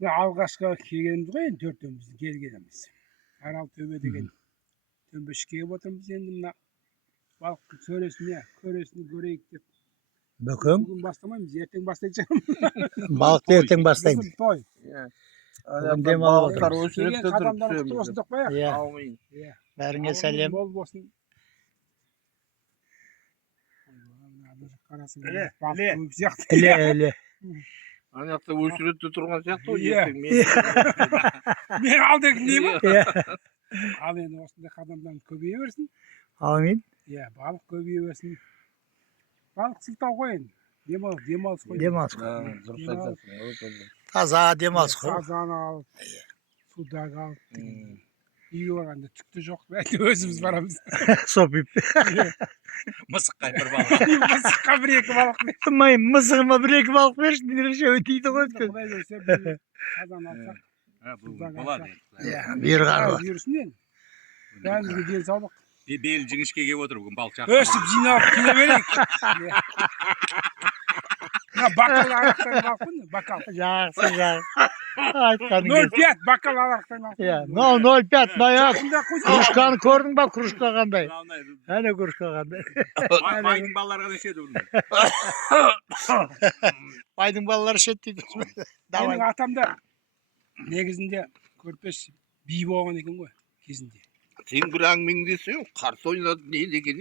Алғашқы келгеніміз ғой енді төртеуміз келгеніміз. Аралтөбе деген төмпешікке келіп отырмыз енді мына балықтың сөресіне, көресін көрейік деп. Бөкем. Бүгін бастамаймыз, ертең бастайтын шығармыз. Балықты ертең бастаймыз. Бүгін той. Бүгін демалып отырмыз. Келген қадамдарың құтты болсын деп қояйық. Иә. Бәріңе сәлем. Мол болсын. Іле. Анақта өсіретті тұрған сияқты ғой, Иә. ертең Мен алдың деймін. Иә. Ал енді осындай қадамдан көбейе берсін. Амин. Иә, балық көбейе берсін. Балық сылтау ғой енді. Демалыс қой. Демалыс. дұрыс айтасың. Таза демалыс қой. Сазан алып, судаг алып. Үйге барғанда түкті жоқ. Өзіміз барамыз. Сопип. Мысыққа бір балық. Мысыққа бір екі балық бер. Мысығыма бір екі балық берші, немесе өтейді ғой. Құдай берсе бір сазан алсақ. Болады. Бұйырғаны бар. Бұйырсын енді. Бәрімізге денсаулық. Бел жіңішке келіп отыр бүгін балық жақсы. Өсіп жинап келе берейік. Бакал арақтан бақпын, бакал. Жақсы. Айтқаның келді. 0,5 бакал арақтан бақпын. Иә, 0,05 нояк. Кружканы көрдің ба, кружка қандай? Әне кружка қандай. Байдың балалары ғана ішеді бұны. Байдың балалары ішеді дейді. Менің атамда негізінде көрпеш би болған екен ғой кезінде. Сен бір әңгімеңді десең, қарсы ойнады не деген.